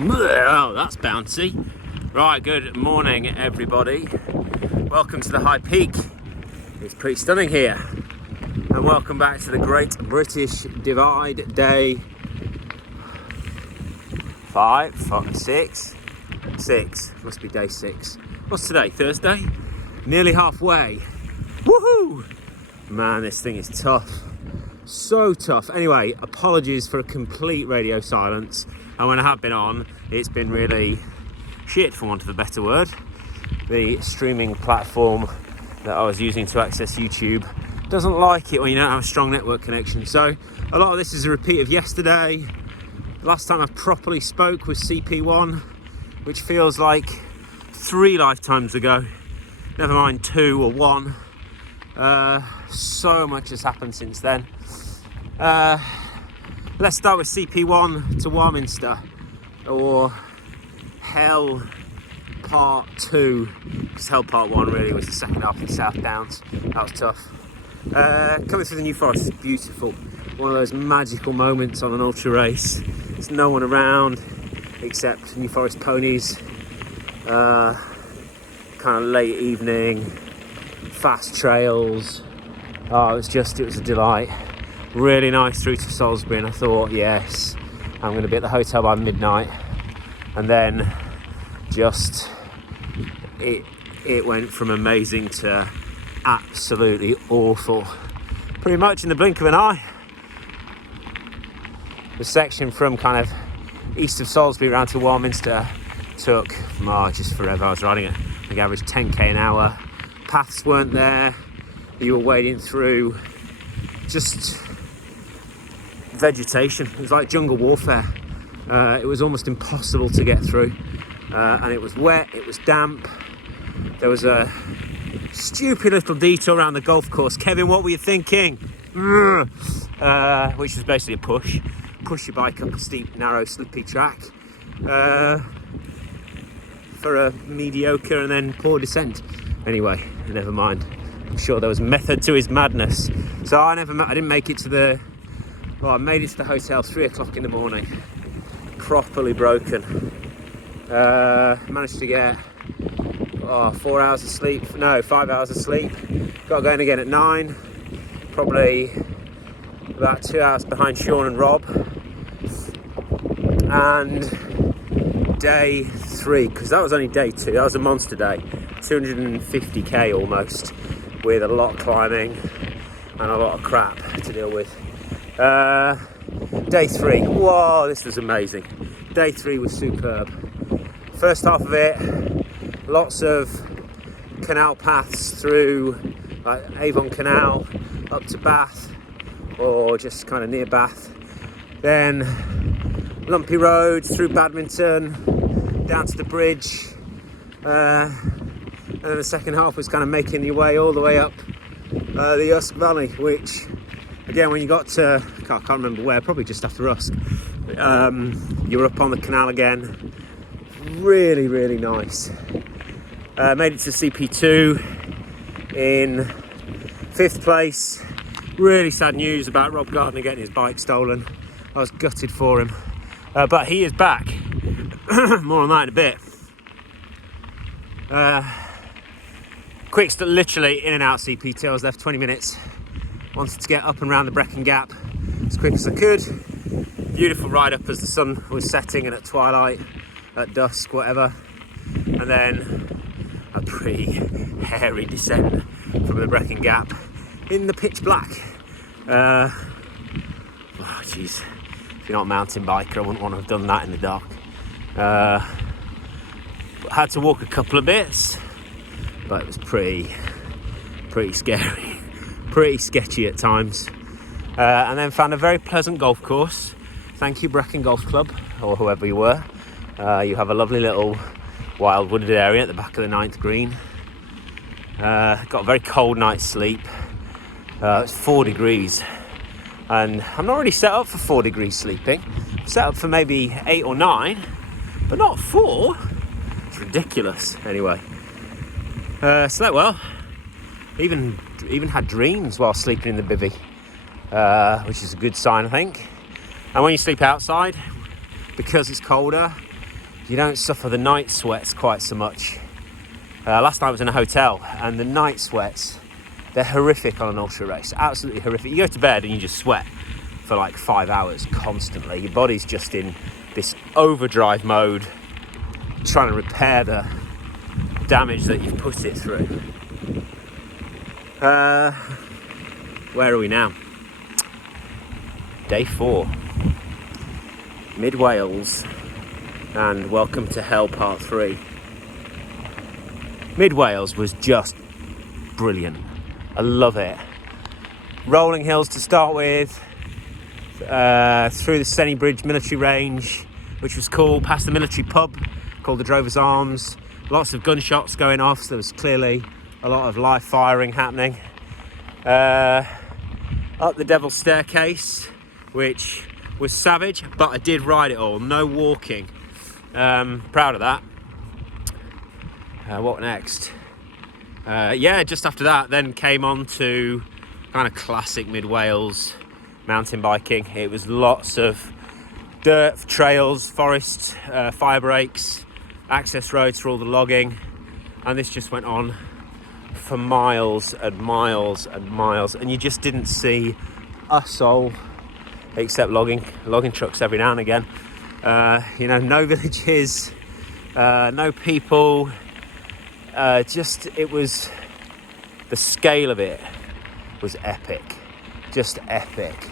Oh, that's bouncy. Right, good morning everybody. Welcome to the High Peak. It's pretty stunning here. And welcome back to the Great British Divide, day 6. Must be day 6. What's today, Thursday? Nearly halfway. Woohoo! Man, this thing is tough. So tough. Anyway, apologies for a complete radio silence. And when I have been on, it's been really shit, for want of a better word. The streaming platform that I was using to access YouTube doesn't like it when you don't have a strong network connection. So a lot of this is a repeat of yesterday. Last time I properly spoke was CP1, which feels like 3 lifetimes ago. Never mind 2 or 1. So much has happened since then. Let's start with CP1 to Warminster, or Hell Part 2, because Hell Part 1 really was the second half of the South Downs. That was tough. Coming through the New Forest is beautiful. One of those magical moments on an ultra race. There's no one around except New Forest ponies. Kind of late evening, fast trails. Oh, it was a delight. Really nice through to Salisbury, and I thought, yes, I'm going to be at the hotel by midnight. And then just it went from amazing to absolutely awful, pretty much in the blink of an eye. The section from kind of east of Salisbury around to Warminster took just forever. I was riding at like average 10k an hour. Paths weren't there. You were wading through just vegetation. It was like jungle warfare. It was almost impossible to get through, and it was wet, it was damp. There was a stupid little detour around the golf course. Kevin, what were you thinking? Which was basically a push your bike up a steep, narrow, slippy track for a mediocre and then poor descent. Anyway, never mind. I'm sure there was method to his madness. So I didn't make it to the. Well, I made it to the hotel 3 o'clock in the morning, properly broken. Managed to get 4 hours of sleep. No, 5 hours of sleep. Got going again at 9. Probably about 2 hours behind Sean and Rob. And day 3, because that was only day 2. That was a monster day. 250k almost, with a lot of climbing and a lot of crap to deal with. Day 3, whoa, this was amazing. Day 3 was superb. First half of it, lots of canal paths through like Avon Canal up to Bath, or just kind of near Bath. Then lumpy roads through Badminton, down to the bridge. And then the second half was kind of making your way all the way up the Usk Valley, which again, when you got to, I can't remember where, probably just after Usk, you were up on the canal again. Really, really nice. Made it to CP2 in 5th place. Really sad news about Rob Gardner getting his bike stolen. I was gutted for him. But he is back. More on that in a bit. Literally in and out CP2. I was there for 20 minutes. Wanted to get up and round the Brecon Gap as quick as I could. Beautiful ride up as the sun was setting and at twilight, at dusk, whatever. And then a pretty hairy descent from the Brecon Gap in the pitch black. Jeez. If you're not a mountain biker, I wouldn't want to have done that in the dark. Had to walk a couple of bits, but it was pretty scary. Pretty sketchy at times, and then found a very pleasant golf course. Thank you, Brecon Golf Club, or whoever you were. You have a lovely little wild wooded area at the back of the 9th green. Got a very cold night's sleep. It's 4 degrees, and I'm not really set up for 4 degrees sleeping. I'm set up for maybe 8 or 9, but not 4. It's ridiculous. Anyway, slept well. Even had dreams while sleeping in the bivvy, which is a good sign, I think. And when you sleep outside, because it's colder, you don't suffer the night sweats quite so much. Last night I was in a hotel, and the night sweats, they're horrific on an ultra race, absolutely horrific. You go to bed and you just sweat for like 5 hours constantly. Your body's just in this overdrive mode, trying to repair the damage that you've put it through. Where are we now? Day 4, Mid Wales, and welcome to Hell Part 3. Mid Wales was just brilliant. I love it. Rolling hills to start with, through the Senny Bridge military range, which was cool, past the military pub called the Drovers Arms. Lots of gunshots going off, so there was clearly a lot of live firing happening. Up the Devil's Staircase, which was savage, but I did ride it all, no walking. Proud of that. What next? Just after that, then came on to kind of classic Mid Wales mountain biking. It was lots of dirt trails, forest, fire breaks, access roads for all the logging, and this just went on for miles and miles and miles, and you just didn't see a soul except logging trucks every now and again. No villages, no people. It was, the scale of it was epic, just epic.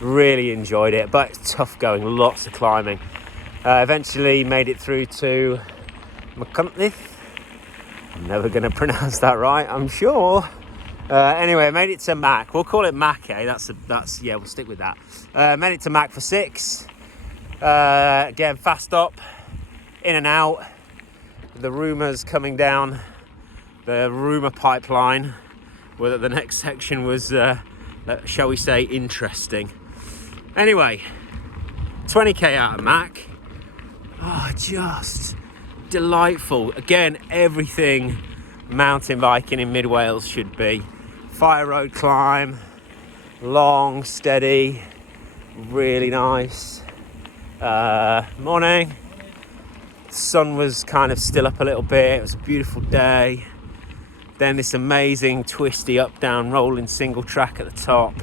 Really enjoyed it, but it's tough going, lots of climbing. Eventually made it through to McCuntnith. I'm never going to pronounce that right, I'm sure. Anyway, made it to Mac. We'll call it Mac, eh? That's we'll stick with that. Made it to Mac for 6. Again, fast up, in and out. The rumours coming down the rumour pipeline, whether the next section was, shall we say, interesting. Anyway, 20k out of Mac. Oh, just delightful. Again, everything mountain biking in Mid Wales should be. Fire road climb, long, steady, really nice. Morning. Sun was kind of still up a little bit. It was a beautiful day. Then this amazing twisty up down rolling single track at the top,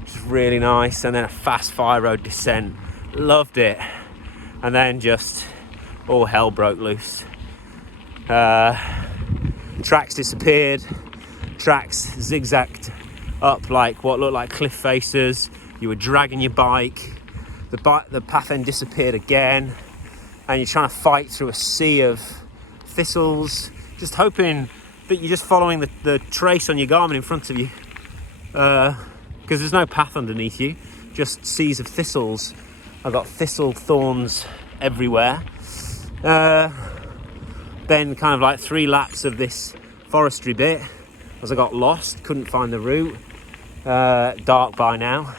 which was really nice, and then a fast fire road descent. Loved it. And then just all hell broke loose. Tracks disappeared, tracks zigzagged up like what looked like cliff faces. You were dragging your bike, the path then disappeared again, and you're trying to fight through a sea of thistles, just hoping that you're just following the trace on your Garmin in front of you, because there's no path underneath you, just seas of thistles. I've got thistle thorns everywhere. Then kind of like 3 laps of this forestry bit as I got lost, couldn't find the route. Dark by now.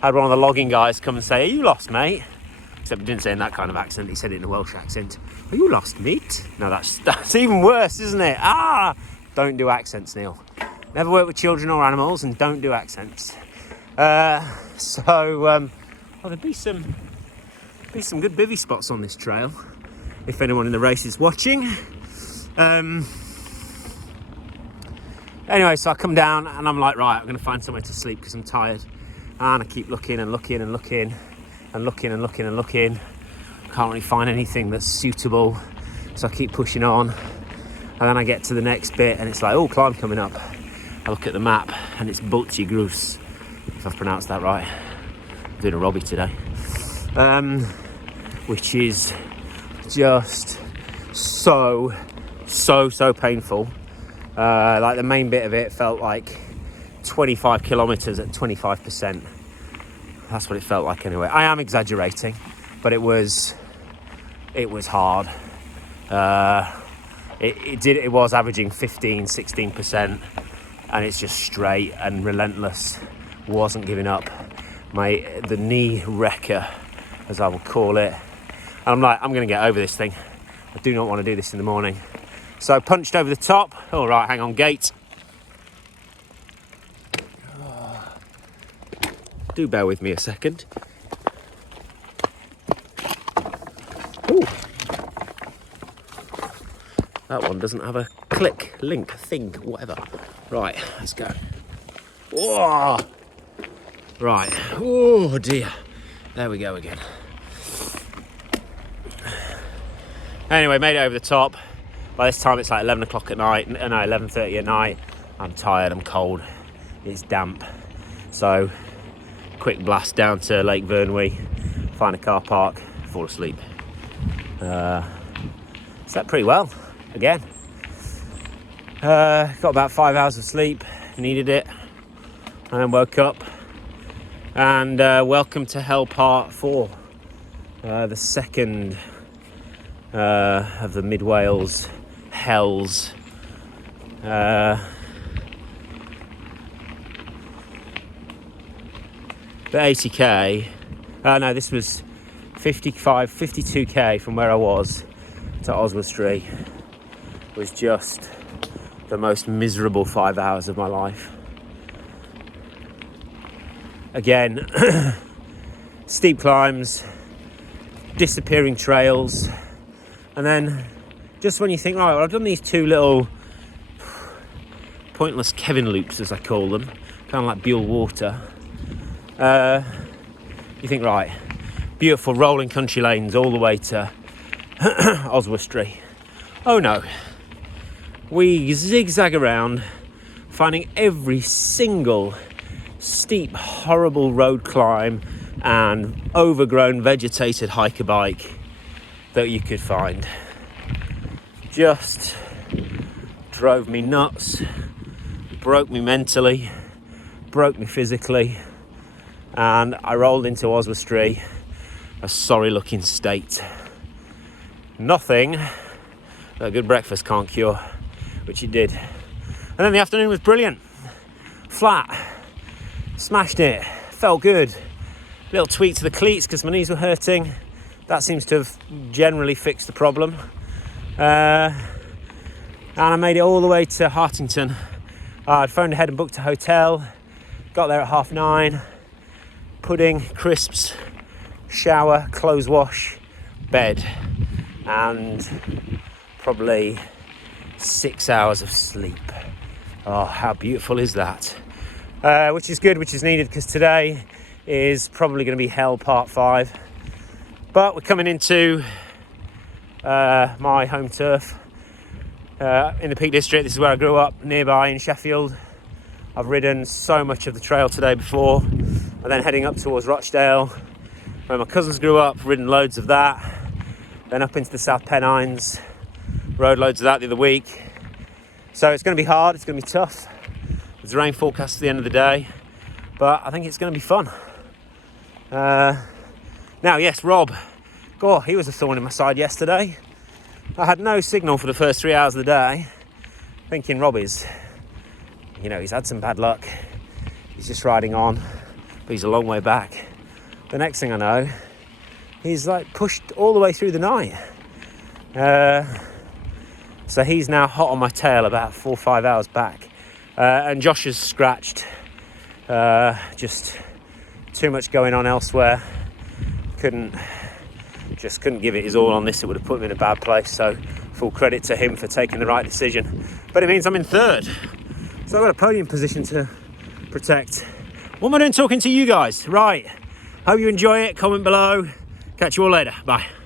Had one of the logging guys come and say, "Are you lost, mate?" Except he didn't say in that kind of accent, he said it in a Welsh accent. "Are you lost, mate?" No, that's even worse, isn't it? Don't do accents, Neil. Never work with children or animals, and don't do accents. There'd be some good bivvy spots on this trail if anyone in the race is watching. Anyway, so I come down and I'm like, right, I'm going to find somewhere to sleep because I'm tired. And I keep looking and looking and looking and looking and looking and looking. Can't really find anything that's suitable, so I keep pushing on. And then I get to the next bit and it's like, oh, climb coming up. I look at the map and it's Bulty Grouse, if I've pronounced that right. I'm doing a Robbie today. Which is just so painful. Like the main bit of it felt like 25 kilometers at 25%. That's what it felt like anyway. I am exaggerating, but it was hard. It was averaging 15-16%, and it's just straight and relentless. Wasn't giving up. The knee wrecker, as I will call it. And I'm like, I'm going to get over this thing. I do not want to do this in the morning. So I punched over the top. All right, hang on, gate. Do bear with me a second. Ooh. That one doesn't have a click, link, thing, whatever. Right, let's go. Whoa! Right, oh dear. There we go again. Anyway, made it over the top. By this time it's like 11 o'clock at night, no, 11:30 at night. I'm tired, I'm cold, it's damp. So, quick blast down to Lake Vyrnwy, find a car park, fall asleep. Slept pretty well, again. Got about 5 hours of sleep, needed it, and then woke up. And welcome to Hell Part 4, the second of the Mid Wales Hells. The 80k, no, this was 52k from where I was to Oswestry. Was just the most miserable 5 hours of my life. Again, steep climbs, disappearing trails, and then just when you think, right, well, I've done these two little pointless Kevin loops, as I call them, kind of like Buell Water. You think, right, beautiful rolling country lanes all the way to Oswestry. Oh no, we zigzag around, finding every single steep, horrible road climb and overgrown, vegetated hiker bike that you could find. Just drove me nuts, broke me mentally, broke me physically, and I rolled into Oswestry, a sorry looking state. Nothing that a good breakfast can't cure, which it did. And then the afternoon was brilliant, flat, smashed it, felt good. Little tweak to the cleats because my knees were hurting. That seems to have generally fixed the problem. And I made it all the way to Hartington. I'd phoned ahead and booked a hotel, got there at 9:30, pudding, crisps, shower, clothes wash, bed, and probably 6 hours of sleep. Oh, how beautiful is that? Which is good, which is needed, because today is probably going to be Hell Part 5. But we're coming into my home turf in the Peak District. This is where I grew up, nearby in Sheffield. I've ridden so much of the trail today before, and then heading up towards Rochdale, where my cousins grew up, ridden loads of that. Then up into the South Pennines, rode loads of that the other week. So it's going to be hard, it's going to be tough. There's rain forecast at the end of the day, but I think it's going to be fun. Now, yes, Rob, God, he was a thorn in my side yesterday. I had no signal for the first 3 hours of the day, thinking Robbie's, he's had some bad luck. He's just riding on, but he's a long way back. The next thing I know, he's like pushed all the way through the night. So he's now hot on my tail about 4 or 5 hours back. And Josh is scratched. Just too much going on elsewhere. Couldn't give it his all on this. It would have put him in a bad place. So full credit to him for taking the right decision. But it means I'm in third. So I've got a podium position to protect. What am I doing talking to you guys? Right. Hope you enjoy it. Comment below. Catch you all later. Bye.